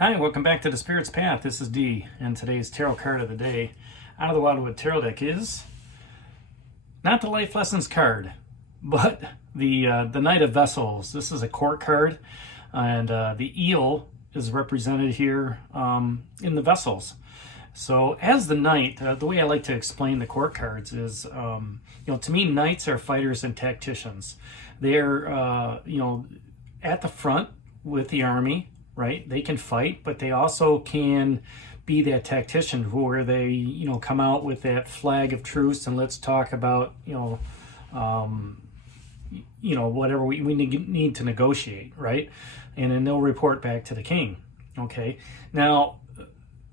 Hi, welcome back to the Spirit's Path. This is Dee, and today's tarot card of the day out of the Wildwood Tarot deck is not the Life Lessons card, but the Knight of Vessels. This is a court card, and the eel is represented here in the vessels. So as the knight, the way I like to explain the court cards is, to me, knights are fighters and tacticians. They're, at the front with the army, right? They can fight, but they also can be that tactician where they, come out with that flag of truce and let's talk about, whatever we need to negotiate, right? And then they'll report back to the king. Okay. Now,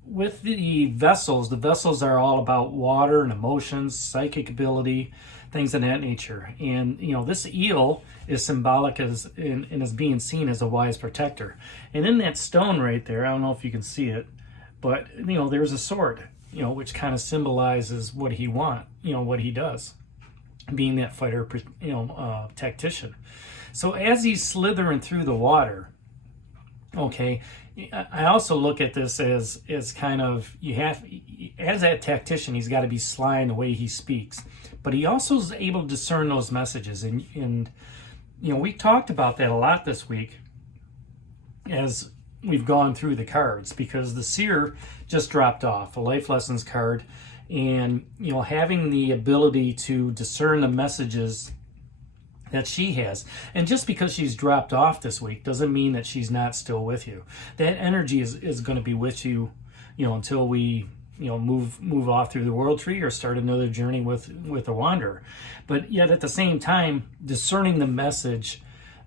with the vessels are all about water and emotions, psychic ability, things of that nature. And, this eel is symbolic and is being seen as a wise protector. And in that stone right there, I don't know if you can see it, but, there's a sword, which kind of symbolizes what what he does, being that fighter, tactician. So as he's slithering through the water, okay, I also look at this as kind of, as that tactician, he's got to be sly in the way he speaks, but he also is able to discern those messages. And we talked about that a lot this week as we've gone through the cards, because the seer just dropped off, a life lessons card, and, having the ability to discern the messages that she has. And just because she's dropped off this week doesn't mean that she's not still with you. That energy is going to be with you, until we, move off through the world tree or start another journey with a wanderer. But yet at the same time, discerning the message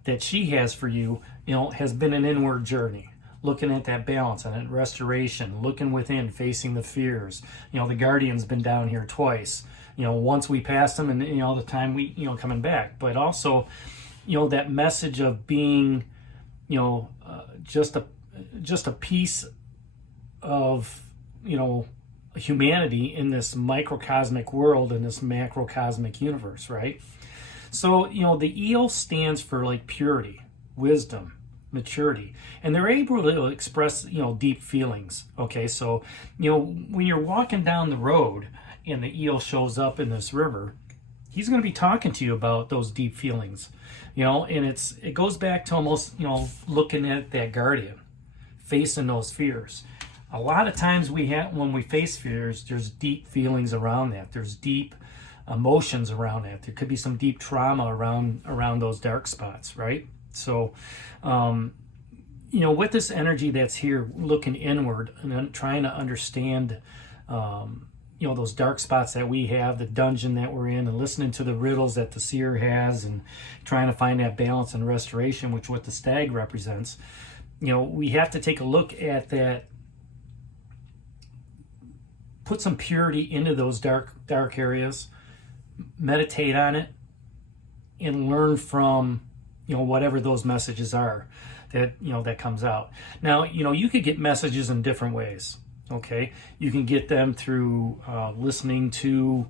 that she has for you, has been an inward journey. Looking at that balance and that restoration, looking within, facing the fears. The guardian's been down here twice. Once we passed them, and all the time we, coming back. But also, that message of being, just a piece of, humanity in this microcosmic world, in this macrocosmic universe, right? So, the eel stands for like purity, wisdom, maturity, and they're able to express, deep feelings. Okay, so, when you're walking down the road and the eel shows up in this river, he's going to be talking to you about those deep feelings, and it goes back to almost, looking at that guardian, facing those fears. A lot of times when we face fears, there's deep feelings around that. There's deep emotions around that. There could be some deep trauma around those dark spots, right? So, with this energy that's here, looking inward and trying to understand, those dark spots that we have, the dungeon that we're in, and listening to the riddles that the seer has, and trying to find that balance and restoration, which what the stag represents. We have to take a look at that, put some purity into those dark areas, meditate on it, and learn from, whatever those messages are that, that comes out. Now, you could get messages in different ways. Okay, you can get them through listening to,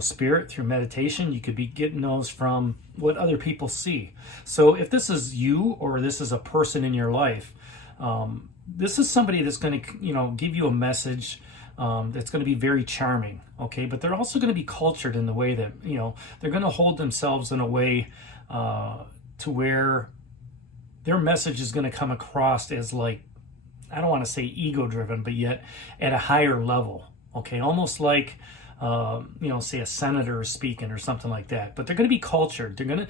spirit, through meditation. You could be getting those from what other people see. So if this is you, or this is a person in your life, this is somebody that's going to, give you a message that's going to be very charming. Okay, but they're also going to be cultured in the way that, they're going to hold themselves in a way to where their message is going to come across as, like, I don't want to say ego driven, but yet at a higher level. Okay, almost like, say a senator is speaking or something like that. But they're going to be cultured. They're going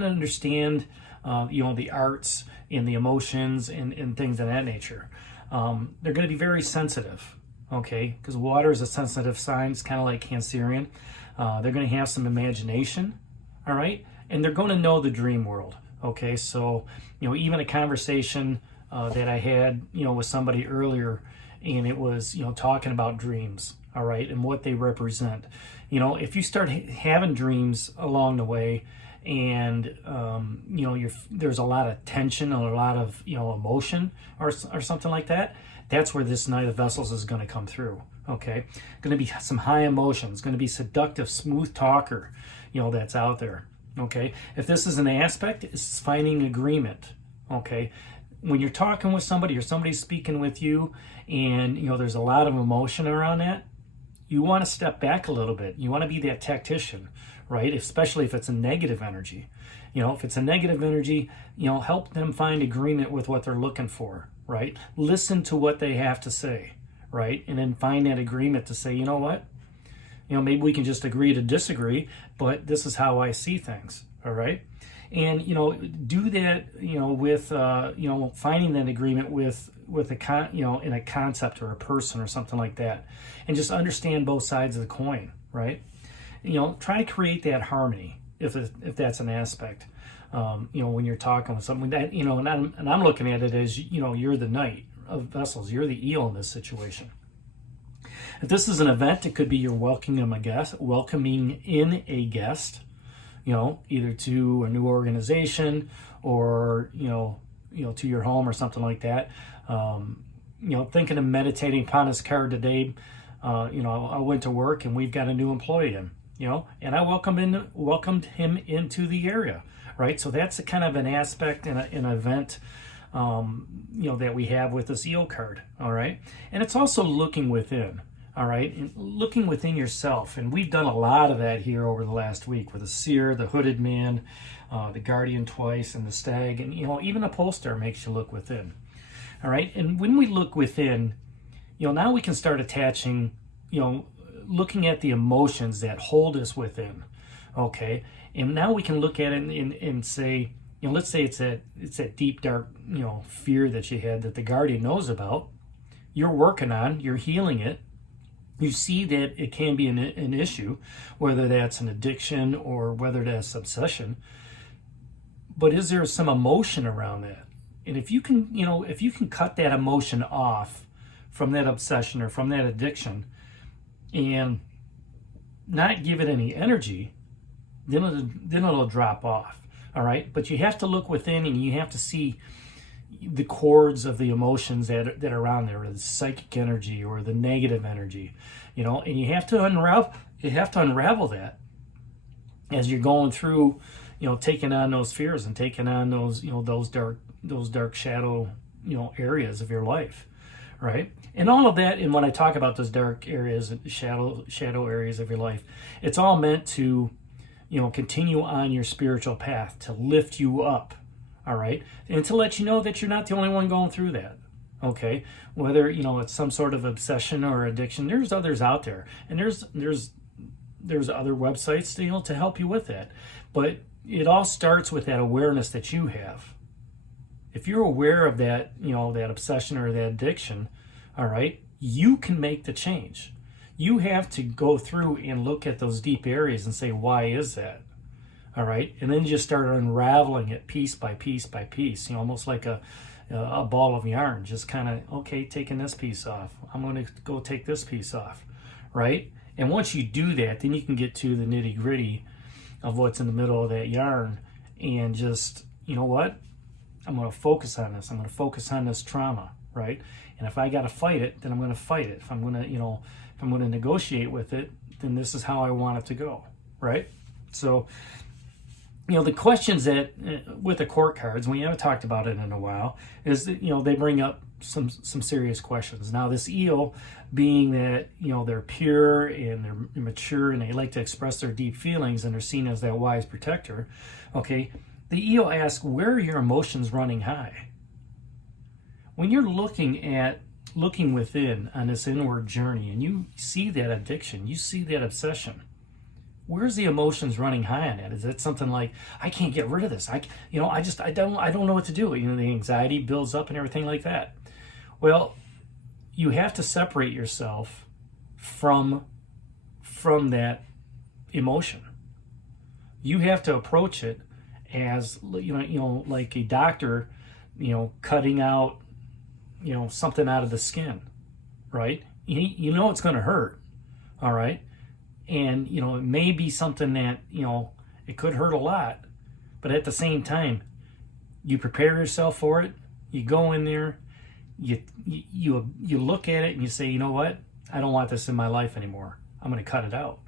to understand, the arts and the emotions and things of that nature. They're going to be very sensitive. Okay, because water is a sensitive sign. It's kind of like Cancerian. They're going to have some imagination. All right, and they're going to know the dream world. Okay, so even a conversation that I had, with somebody earlier, and it was, talking about dreams, all right, and what they represent. If you start having dreams along the way, and there's a lot of tension and a lot of emotion or something like that, that's where this Knight of Vessels is going to come through. Okay, going to be some high emotions, going to be seductive, smooth talker, that's out there. Okay, if this is an aspect, it's finding agreement. Okay, when you're talking with somebody or somebody's speaking with you and, there's a lot of emotion around that, you want to step back a little bit. You want to be that tactician, right? Especially if it's a negative energy. If it's a negative energy, help them find agreement with what they're looking for, right? Listen to what they have to say, right? And then find that agreement to say, you know what? Maybe we can just agree to disagree, but this is how I see things, all right? And, do that, with, finding that agreement with in a concept or a person or something like that. And just understand both sides of the coin, right? Try to create that harmony if that's an aspect, when you're talking with someone that, and I'm looking at it as, you're the knight of vessels. You're the eel in this situation. If this is an event, it could be you're welcoming in a guest, either to a new organization or, to your home or something like that. Thinking of meditating upon this card today, I went to work and we've got a new employee in, and I welcomed him into the area, right? So that's a kind of an aspect in an event, that we have with this eel card, all right? And it's also looking within. All right, and looking within yourself. And we've done a lot of that here over the last week with the seer, the hooded man, the guardian twice, and the stag. And, even a pole star makes you look within. All right, and when we look within, now we can start attaching, looking at the emotions that hold us within. Okay, and now we can look at it and say, let's say it's that deep, dark, fear that you had that the guardian knows about. You're working on, you're healing it. You see that it can be an issue, whether that's an addiction or whether that's obsession. But is there some emotion around that? And if you can cut that emotion off from that obsession or from that addiction and not give it any energy, then it'll drop off. All right. But you have to look within and you have to see the chords of the emotions that are around there, or the psychic energy or the negative energy, and you have to unravel that as you're going through, taking on those fears and taking on those, those dark shadow, areas of your life, right? And all of that, and when I talk about those dark areas, shadow areas of your life, it's all meant to, continue on your spiritual path, to lift you up. All right, and to let you know that you're not the only one going through that. Okay, whether it's some sort of obsession or addiction, there's others out there, and there's other websites to help you with that. But it all starts with that awareness that you have. If you're aware of that, that obsession or that addiction, all right, you can make the change. You have to go through and look at those deep areas and say, why is that? All right, and then just start unraveling it piece by piece by piece, almost like a ball of yarn, just kind of, taking this piece off. I'm going to go take this piece off, right? And once you do that, then you can get to the nitty gritty of what's in the middle of that yarn and just, I'm going to focus on this. I'm going to focus on this trauma, right? And if I got to fight it, then I'm going to fight it. If I'm going to, if I'm going to negotiate with it, then this is how I want it to go, right? So, the questions that with the court cards, we haven't talked about it in a while, is that, they bring up some serious questions. Now, this eel, being that, they're pure and they're mature and they like to express their deep feelings and they're seen as that wise protector, okay, the eel asks, where are your emotions running high? When you're looking within on this inward journey and you see that addiction, you see that obsession, where's the emotions running high on that? Is it something like, I can't get rid of this? I don't know what to do. The anxiety builds up and everything like that. Well, you have to separate yourself from that emotion. You have to approach it as, like a doctor, cutting out, something out of the skin, right? It's going to hurt, all right? And, it may be something that, it could hurt a lot, but at the same time, you prepare yourself for it. You go in there, you look at it and you say, you know what? I don't want this in my life anymore. I'm going to cut it out.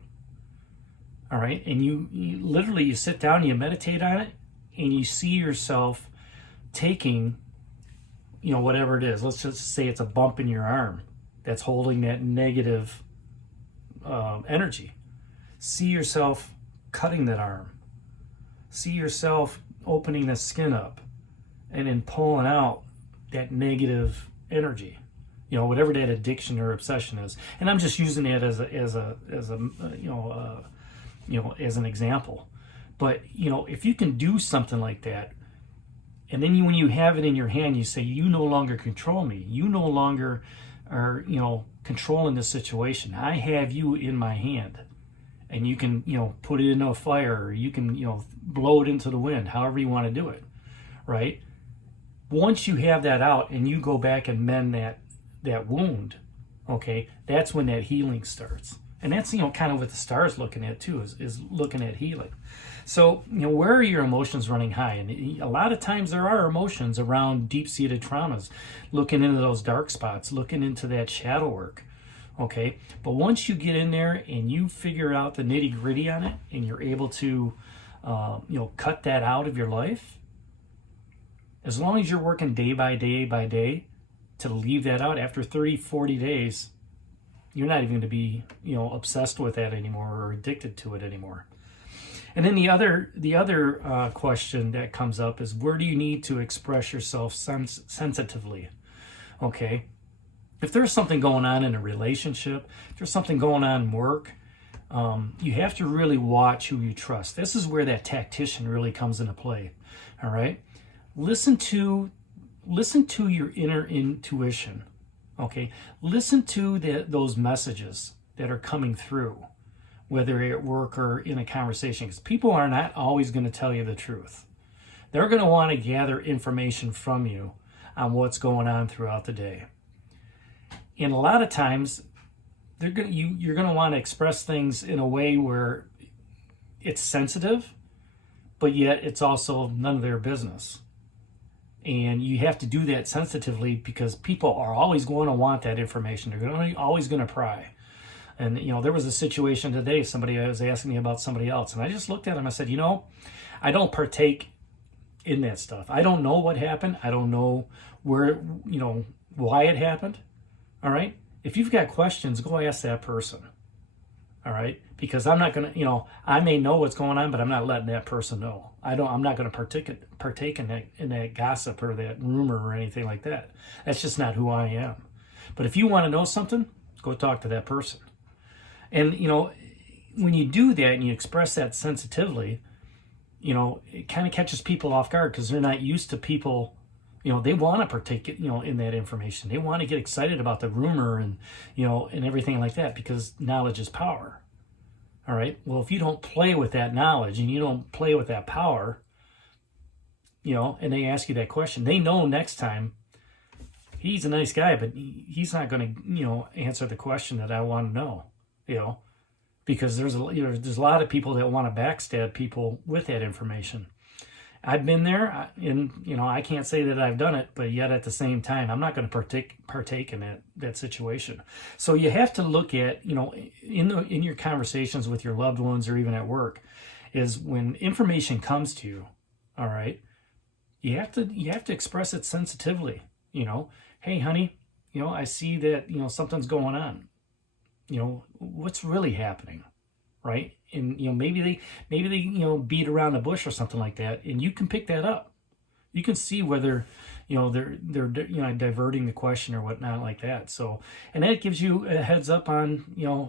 All right. And you literally, sit down, you meditate on it, and you see yourself taking whatever it is, let's just say it's a bump in your arm that's holding that negative energy. See yourself cutting that arm. See yourself opening the skin up and then pulling out that negative energy, whatever that addiction or obsession is. And I'm just using that as an example. But if you can do something like that, and then when you have it in your hand, you say, you no longer control me. You no longer are controlling the situation. I have you in my hand, and you can put it into a fire, or you can blow it into the wind, however you want to do it, right? Once you have that out and you go back and mend that wound, okay, that's when that healing starts. And that's kind of what the star's looking at too, is looking at healing. So where are your emotions running high? And a lot of times there are emotions around deep-seated traumas, looking into those dark spots, looking into that shadow work. Okay, but once you get in there and you figure out the nitty-gritty on it, and you're able to cut that out of your life, as long as you're working day by day by day to leave that out, after 30, 40 days, you're not even going to be obsessed with that anymore or addicted to it anymore. And then the other question that comes up is, where do you need to express yourself sensitively? Okay, if there's something going on in a relationship, if there's something going on in work, you have to really watch who you trust. This is where that tactician really comes into play. All right, listen to your inner intuition. Okay, listen to those messages that are coming through, whether at work or in a conversation, because people are not always going to tell you the truth. They're going to want to gather information from you on what's going on throughout the day. And a lot of times, you're going to want to express things in a way where it's sensitive, but yet it's also none of their business. And you have to do that sensitively, because people are always going to want that information. They're always going to pry. And, there was a situation today, somebody was asking me about somebody else, and I just looked at him. I said, I don't partake in that stuff. I don't know what happened. I don't know where, why it happened. All right. If you've got questions, go ask that person. All right. Because I'm not going to, I may know what's going on, but I'm not letting that person know. I'm not going to partake in that gossip or that rumor or anything like that. That's just not who I am. But if you want to know something, go talk to that person. And, when you do that and you express that sensitively, it kind of catches people off guard, because they're not used to people, they want to partake, in that information. They want to get excited about the rumor and, and everything like that, because knowledge is power. All right. Well, if you don't play with that knowledge and you don't play with that power, and they ask you that question, they know next time, he's a nice guy, but he's not going to, answer the question that I want to know, because there's a lot of people that want to backstab people with that information. I've been there, and I can't say that I've done it, but yet at the same time, I'm not going to partake in that situation. So you have to look at, in your conversations with your loved ones, or even at work, is when information comes to you, all right, you have to express it sensitively. Hey, honey, I see that something's going on. What's really happening, right? And maybe they beat around the bush or something like that, and you can pick that up. You can see whether they're diverting the question or whatnot like that. So, and that gives you a heads up on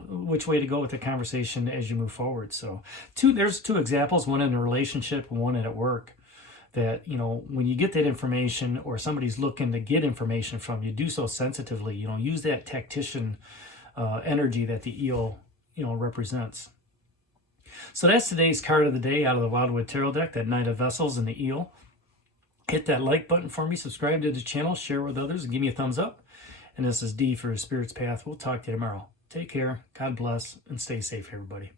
which way to go with the conversation as you move forward. So there's two examples, one in a relationship and one at work, that when you get that information, or somebody's looking to get information from you, do so sensitively. Use that tactician energy that the eel represents. So that's today's card of the day out of the Wildwood Tarot deck, that Knight of Vessels and the Eel. Hit that like button for me, subscribe to the channel, share with others, and give me a thumbs up. And this is D for Spirit's Path. We'll talk to you tomorrow. Take care, God bless, and stay safe, everybody.